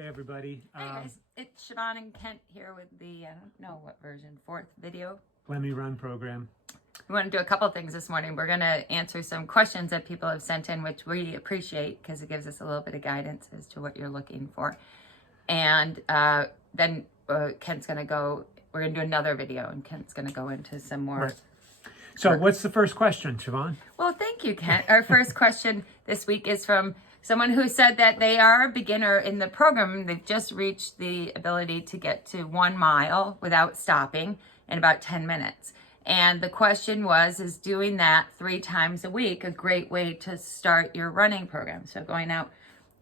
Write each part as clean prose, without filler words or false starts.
Hey everybody. Hey guys, it's Siobhan and Kent here with the, I don't know what version, 4th video. Lemme Run program. We want to do a couple things this morning. We're going to answer some questions that people have sent in, which we appreciate because it gives us a little bit of guidance as to what you're looking for. And then Kent's going to go, we're going to do another video and Kent's going to go into some more. Right. So what's the first question, Siobhan? Well, thank you, Kent. Our first question this week is from someone who said that they are a beginner in the program. They've just reached the ability to get to 1 mile without stopping in about 10 minutes. And the question was, is doing that 3 times a week a great way to start your running program? So going out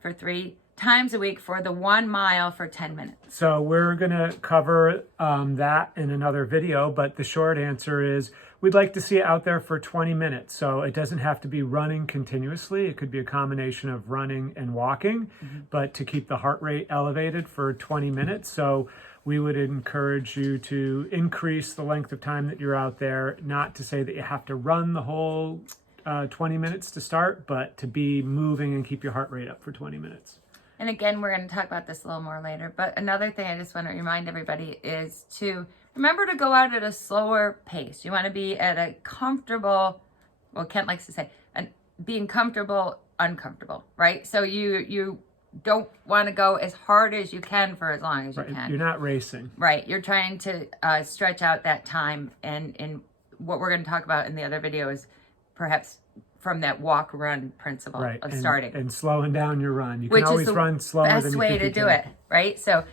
for 3 times a week for the 1 mile for 10 minutes. So we're going to cover that in another video, but the short answer is we'd like to see it out there for 20 minutes. So it doesn't have to be running continuously. It could be a combination of running and walking, but to keep the heart rate elevated for 20 minutes. So we would encourage you to increase the length of time that you're out there, not to say that you have to run the whole 20 minutes to start, but to be moving and keep your heart rate up for 20 minutes. And again, we're going to talk about this a little more later. But another thing I just want to remind everybody is to remember to go out at a slower pace. You want to be at a comfortable, well, Kent likes to say, being comfortable, uncomfortable, right? So you don't want to go as hard as you can for as long as you can. You're not racing. Right. You're trying to stretch out that time. And what we're going to talk about in the other video is perhaps from that walk-run principle of starting. And slowing down your run. You can always run slower than you think you can. Best way to do it, right? So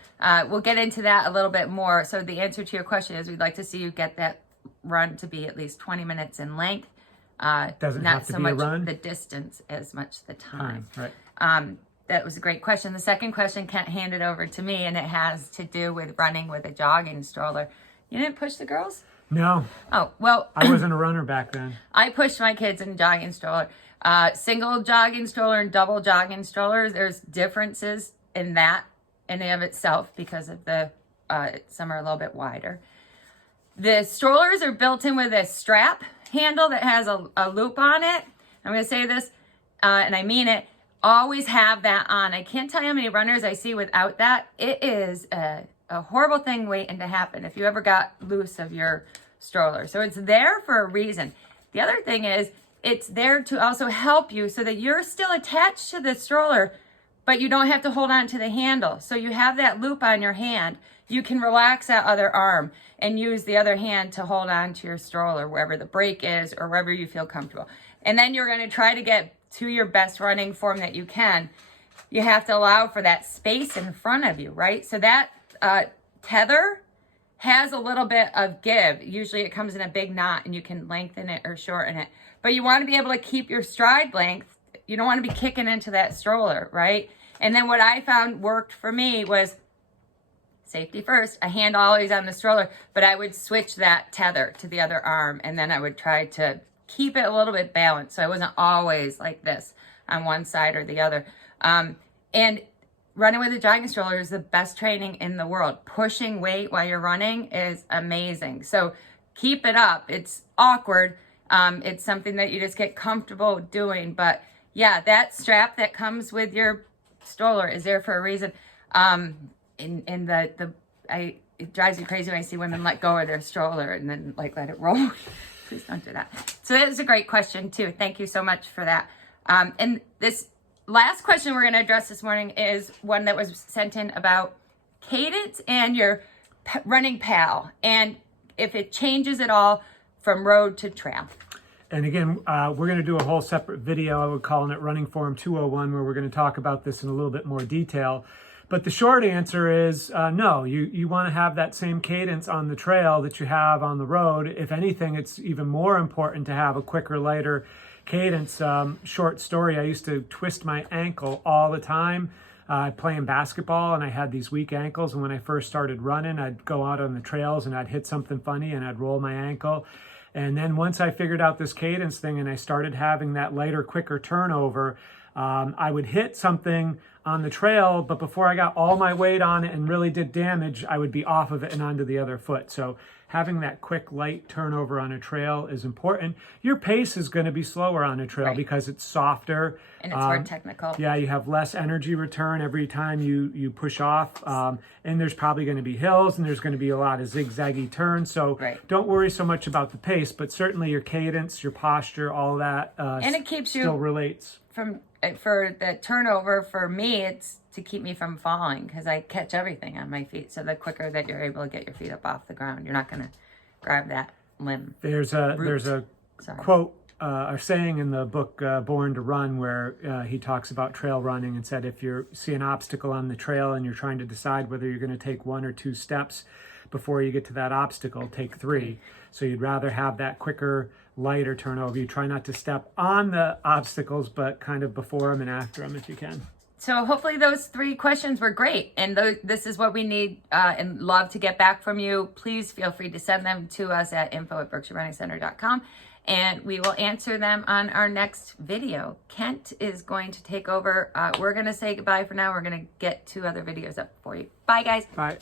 we'll get into that a little bit more. So the answer to your question is we'd like to see you get that run to be at least 20 minutes in length. Doesn't not have to so be much a run. the distance as much the time. Right. That was a great question. The second question, Kent handed over to me, and it has to do with running with a jogging stroller. You didn't push the girls? No. Oh, well. I wasn't a runner back then. I pushed my kids in a jogging stroller. Single jogging stroller and double jogging strollers, there's differences in that in and of itself because of the, some are a little bit wider. The strollers are built in with a strap handle that has a loop on it. I'm going to say this, and I mean it. Always have that on. I can't tell you how many runners I see without that. It is a horrible thing waiting to happen if you ever got loose of your stroller. So it's there for a reason. The other thing is it's there to also help you so that you're still attached to the stroller, but you don't have to hold on to the handle. So you have that loop on your hand. You can relax that other arm and use the other hand to hold on to your stroller wherever the brake is or wherever you feel comfortable. And then you're going to try to get to your best running form that you can. You have to allow for that space in front of you, right? So that tether has a little bit of give. Usually it comes in a big knot and you can lengthen it or shorten it. But you want to be able to keep your stride length. You don't want to be kicking into that stroller, right? And then what I found worked for me was safety first. A hand always on the stroller, but I would switch that tether to the other arm and then I would try to keep it a little bit balanced. So I wasn't always like this on one side or the other. And running with a jogging stroller is the best training in the world. Pushing weight while you're running is amazing. So keep it up. It's awkward. It's something that you just get comfortable doing. But yeah, that strap that comes with your stroller is there for a reason. It drives me crazy when I see women let go of their stroller and then like let it roll. Please don't do that. So that is a great question too. Thank you so much for that. And this last question we're going to address this morning is one that was sent in about cadence and your running PAL and if it changes at all from road to trail. And again, we're going to do a whole separate video. I would call it Running Form 201, where we're going to talk about this in a little bit more detail. But the short answer is no, you want to have that same cadence on the trail that you have on the road. If anything, it's even more important to have a quicker, lighter cadence. Short story, I used to twist my ankle all the time playing basketball, and I had these weak ankles. And when I first started running, I'd go out on the trails and I'd hit something funny and I'd roll my ankle. And then once I figured out this cadence thing and I started having that lighter, quicker turnover, I would hit something on the trail, but before I got all my weight on it and really did damage, I would be off of it and onto the other foot. So having that quick, light turnover on a trail is important. Your pace is going to be slower on a trail because it's softer. And it's more technical. Yeah, you have less energy return every time you push off. And there's probably going to be hills and there's going to be a lot of zigzaggy turns. So don't worry so much about the pace, but certainly your cadence, your posture, all that and it keeps still relates. For the turnover, for me, it's to keep me from falling because I catch everything on my feet. So the quicker that you're able to get your feet up off the ground, you're not going to grab that limb. There's a quote or saying in the book Born to Run where he talks about trail running and said if you see an obstacle on the trail and you're trying to decide whether you're going to take 1 or 2 steps before you get to that obstacle, take 3. So you'd rather have that quicker, lighter turnover. You try not to step on the obstacles, but kind of before them and after them if you can. So hopefully those 3 questions were great. And this is what we need and love to get back from you. Please feel free to send them to us at info@berkshirerunningscenter.com. And we will answer them on our next video. Kent is going to take over. We're going to say goodbye for now. We're going to get 2 other videos up for you. Bye, guys. Bye.